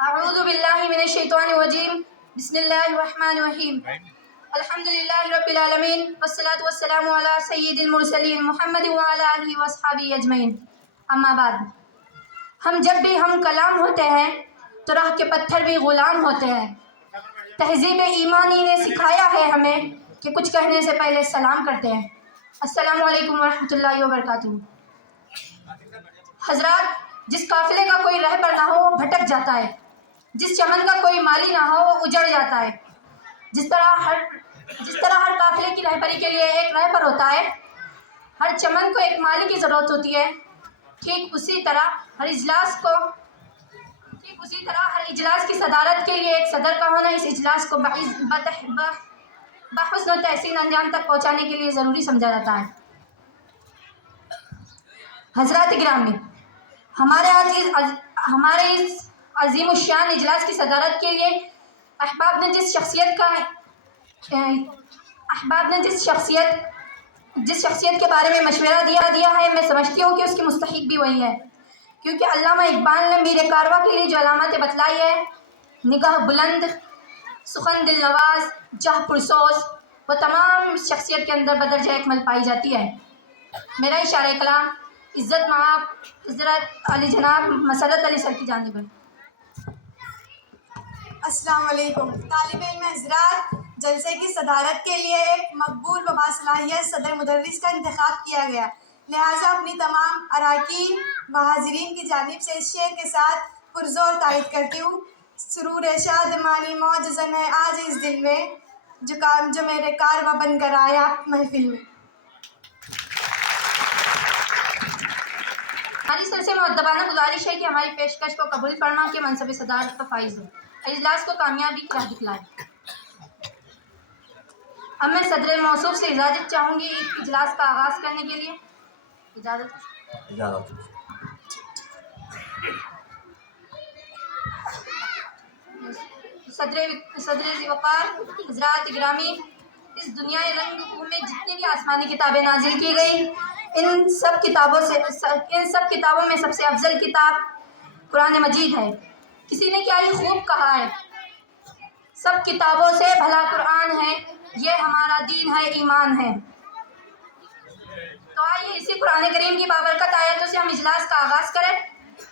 اعوذ باللہ من الشیطان الرجیم بسم اللہ الرحمن الرحیم الحمد للہ رب العالمین والصلاة والسلام علی سید المرسلین محمد وعلی آلہ واصحابہ اجمعین، اما بعد۔ ہم جب بھی ہم کلام ہوتے ہیں تو راہ کے پتھر بھی غلام ہوتے ہیں۔ تہذیب ایمانی نے سکھایا ہے ہمیں کہ کچھ کہنے سے پہلے سلام کرتے ہیں۔ السلام علیکم ورحمۃ اللہ وبرکاتہ۔ حضرات، جس قافلے کا کوئی رہبر نہ ہو وہ بھٹک جاتا ہے، جس چمن کا کوئی مالی نہ ہو وہ اجڑ جاتا ہے۔ جس طرح ہر قافلے کی رہبری کے لیے ایک رہبر ہوتا ہے، ہر چمن کو ایک مالی کی ضرورت ہوتی ہے، ٹھیک اسی طرح ہر اجلاس کی صدارت کے لیے ایک صدر کا ہونا اس اجلاس کو بحسن و تحسین انجام تک پہنچانے کے لیے ضروری سمجھا جاتا ہے۔ حضرات گرامی، ہمارے اس عظیم الشان اجلاس کی صدارت کے لیے احباب نے جس شخصیت کے بارے میں مشورہ دیا ہے، میں سمجھتی ہوں کہ اس کی مستحق بھی وہی ہے، کیونکہ علامہ اقبال نے میر کارواں کے لیے جو علامتیں بتلائی ہے، نگاہ بلند، سخن دل نواز، جاہ پرسوز، وہ تمام شخصیت کے اندر بدرجہ اکمل پائی جاتی ہے۔ میرا اشارہ کلام عزت مآب حضرت علی جناب مسرت علی سر کی جانب ہے۔ السلام علیکم طالب علم حضرات، جلسے کی صدارت کے لیے ایک مقبول و باصلاحیت صدر مدرس کا انتخاب کیا گیا، لہٰذا اپنی تمام اراکین و حاضرین کی جانب سے اس شعر کے ساتھ پرزور تائید کرتی ہوں۔ سرور شادمانی موج زن ہے آج اس دل میں، جو میرے کارواں بن کر آیا محفل میں۔ علی سر سے مؤدبانہ گزارش ہے کہ ہماری پیشکش کو قبول فرما کے منصب صدارت کا فائز ہو، اجلاس کو کامیابی کی راہ دکھلائے۔ اب میں صدر موصوف سے اجازت چاہوں گی اجلاس کا آغاز کرنے کے لیے۔ اجازت۔ صدر وقار، حضرات گرامی، اس دنیا رنگ میں جتنی بھی آسمانی کتابیں نازل کی گئی، ان سب کتابوں میں سب سے افضل کتاب قرآن مجید ہے۔ کسی نے کیا ہی خوب کہا ہے، سب کتابوں سے بھلا قرآن ہے، یہ ہمارا دین ہے، ایمان ہے۔ تو آئیے اسی قرآن کریم کی بابرکت آیتوں سے ہم اجلاس کا آغاز کریں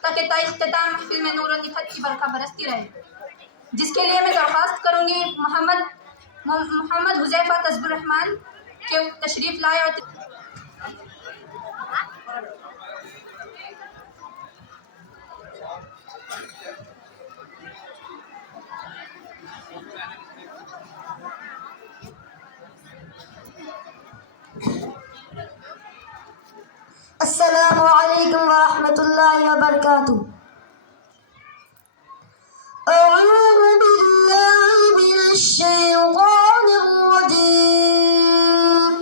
تاکہ تا اختتام محفل میں نور و نکھت کی برکہ برستی رہے، جس کے لیے میں درخواست کروں گی محمد حذیفہ تسب الرحمن کہ تشریف لائے اور السلام علیکم ورحمۃ اللہ وبرکاتہ۔ اعوذ باللہ من الشیطان الرجیم،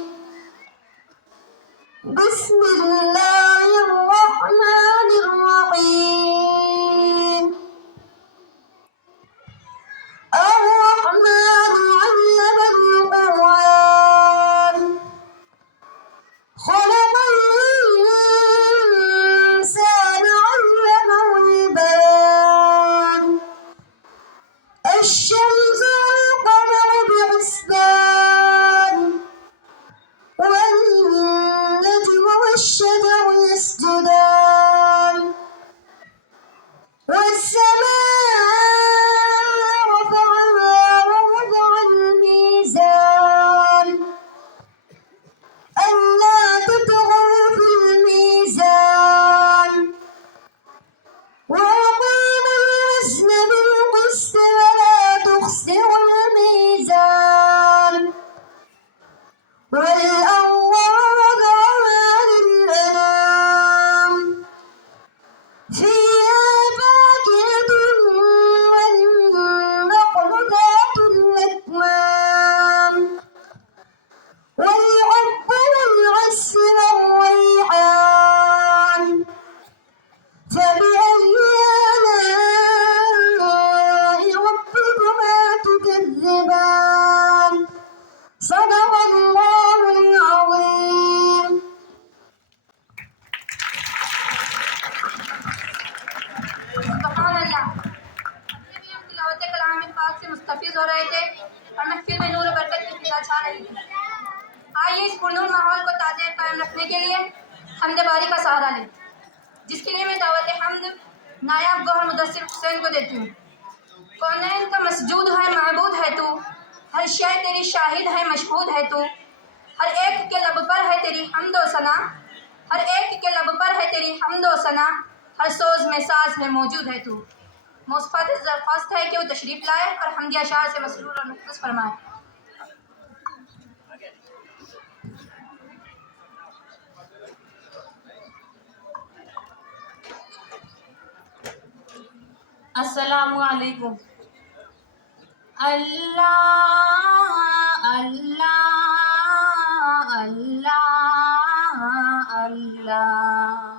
بسم اللہ الرحمن الرحیم۔ الرحمن علم القرآن، خلق الإنسان علمه البيان، الشمس والقمر بحسبان، والنجم والشجر يسجدان، والسماء رفعها ووضع الميزان، ألا تطغوا في الميزان، وأقيم الوزن بالقسط ولا تخسروا الميزان، والأرض وضعها للأنام، فيها فاكهة والنخل ذات الأكمام، والحب والعسل والريحان، فبأي آلاء ربكما تكذبان؟ صدق اللہ العظیم۔ سبحان اللہ۔ ہو رہے تھے اور محفل میں نور و برکت کی فضا چھا رہی تھی۔ آئیے اس پرنور ماحول کو تازہ قائم رکھنے کے لیے حمد باری کا سہارا لیں، جس کے لیے میں دعوت حمد نایاب گوہر مدثر حسین کو دیتی ہوں۔ کونین کا مسجود ہے معبود ہے تو، ہر شے تیری شاہد ہے مشہود ہے تو، ہر ایک کے لب پر ہے تیری حمد و ثنا، ہر ایک کے لب پر ہے تیری حمد و ثنا، ہر سوز میں ساز ہے موجود ہے تو۔ مصطفیٰ سے درخواست ہے کہ وہ تشریف لائے اور حمدی اشعار سے مسرور اور مختص فرمائے۔ السلام علیکم۔ اللہ اللہ اللہ اللہ،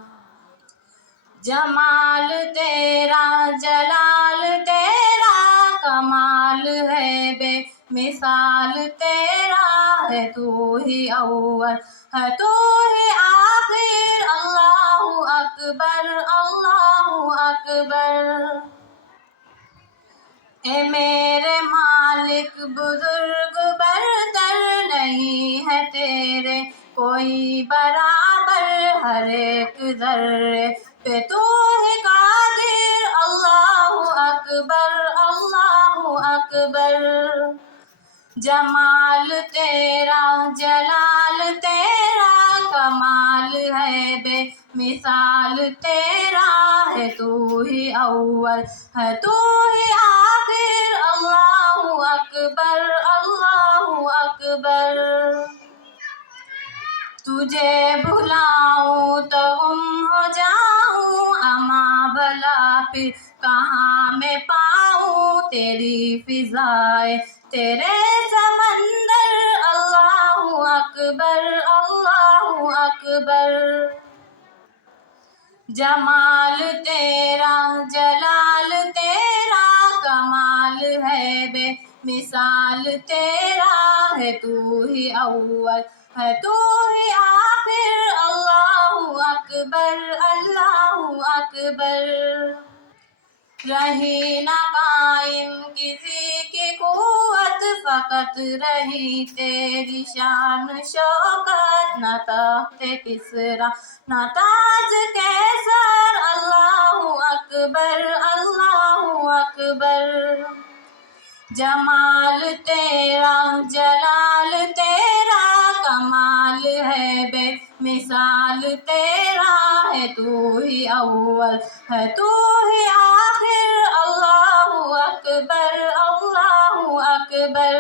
جمال تیرا جلال تیرا کمال ہے، بے مثال تیرا ہے، تو ہی اول ہے تو ہی آخر، اللہ اکبر اللہ اکبر۔ اے میرے مالک بزرگ برتر، نہیں ہے تیرے کوئی برابر، ہر ایک ذرے پہ تو ہے قادر، اللہ اکبر اللہ اکبر۔ جمال تیرا جلال تیرا کمال ہے، بے مثال تیرا ہے، تو ہی اول ہے تو ہی آخر، اللہ اکبر اللہ اکبر۔ تجھے بھلاؤں تو گم ہو جاؤں، اما بھلا پھر کہاں میں پاؤں، تیری فضائے تیرے سمندر، اللہ اکبر اللہ اکبر۔ جمال تیرا جلال تیرا کمال ہے، بے مثال تیرا ہے، تو ہی اول ہے تو ہی آخر، اللہ اکبر اللہ اکبر۔ رہی نہ قائم کسی کی قوت، فقط رہی تیری شان شوکت، نہ تخت کسریٰ نہ تاج قیصر، اللہ اکبر اللہ اکبر۔ جمال تیرا جلال تیرا کمال ہے، بے مثال تیرا ہے، تو ہی اول ہے تو ہی آخر، اللہ اکبر اللہ اکبر۔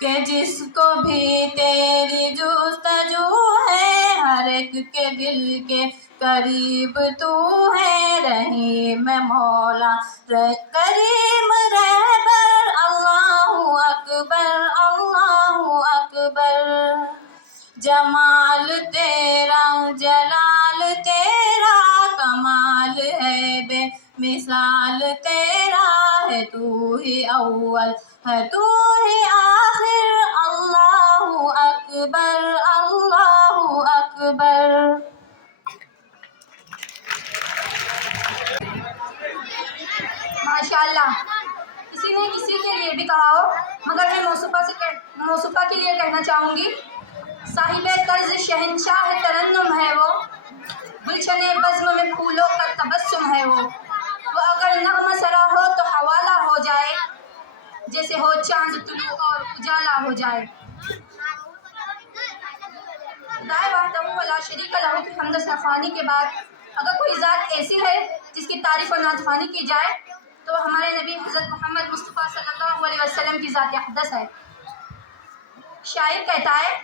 کہ جس کو بھی تیری جستجو ہے، ہر ایک کے دل کے قریب تو ہے، رحیم مولا کریم رہبر، اللہ اکبر اللہ اکبر۔ جمال تیرا جلال تیرا کمال ہے، بے مثال تیرا ہے، تو ہی اول ہے تو ہی آخر، اللہ اکبر اللہ اکبر۔ ماشاءاللہ، کسی نے کسی کے لیے بھی کہا ہو، مگر میں موصوفہ کے لیے کہنا چاہوں گی، صاحب طرز شہنشاہ ترنم ہے وہ، گلشن بزم میں پھولوں کا تبسم ہے وہ اگر نغمہ سرا ہو تو حوالہ ہو جائے، جیسے ہو چاند طلوع اور اجالا ہو جائے۔ خدائے وحدہ لا شریک لہ کی حمد و ثناء کے بعد اگر کوئی ذات ایسی ہے جس کی تعریف و نعت خوانی کی جائے تو وہ ہمارے نبی حضرت محمد مصطفیٰ صلی اللہ علیہ وسلم کی ذات اقدس ہے۔ شاعر کہتا ہے،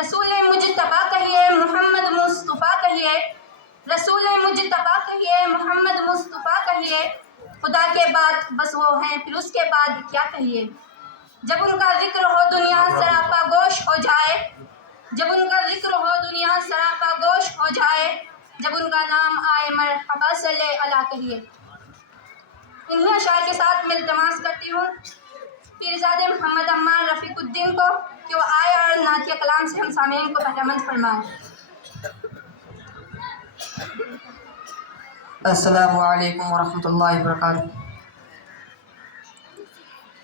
رسول مجتبیٰ کہیے محمد مصطفیٰ کہیے، رسول مجتبیٰ کہیے محمد مصطفیٰ کہیے، خدا کے بعد بس وہ ہیں پھر اس کے بعد کیا کہیے۔ جب ان کا ذکر ہو دنیا سراپا گوش ہو جائے، جب ان کا ذکر ہو دنیا سراپا گوش ہو جائے، جب ان کا نام آئے مرحبا صلی اللہ کہیے۔ انہی اشعار کے ساتھ میں التماس کرتی ہوں پیرزادہ محمد عمار رفیق الدین کو کہ وہ آئے اور نعتیہ کلام سے ہم سامعین کو بہرمند فرمائیں۔ السلام علیکم ورحمۃ اللہ وبرکاتہ۔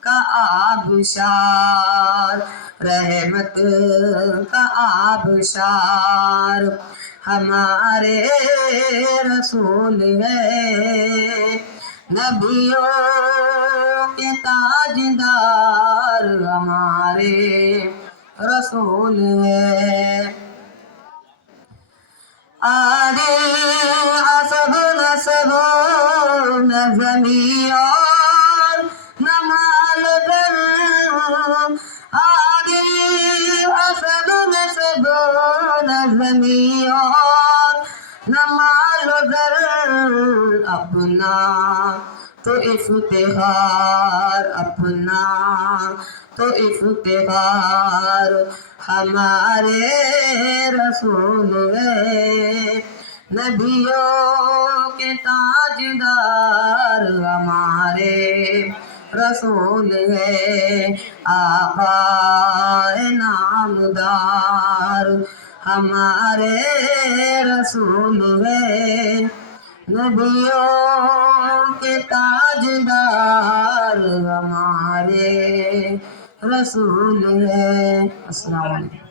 کا آبشار، رحمت کا آبشار ہمارے رسول ہے، نبیوں کے تاجدار ہمارے رسول ہے۔ عادل حسب نسب نظمی اور نمال در، عادل حسب نسب نظمی اور نمال در، اپنا تو افتخار، اپنا تو افتخار ہمارے رسول ہے، نبیوں کے تاجدار ہمارے رسول ہے، آقا نامدار ہمارے رسول ہے، نبیوں کے تاجدار ہمارے رسول ہے۔ السلام علیکم۔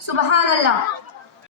سبحان اللہ۔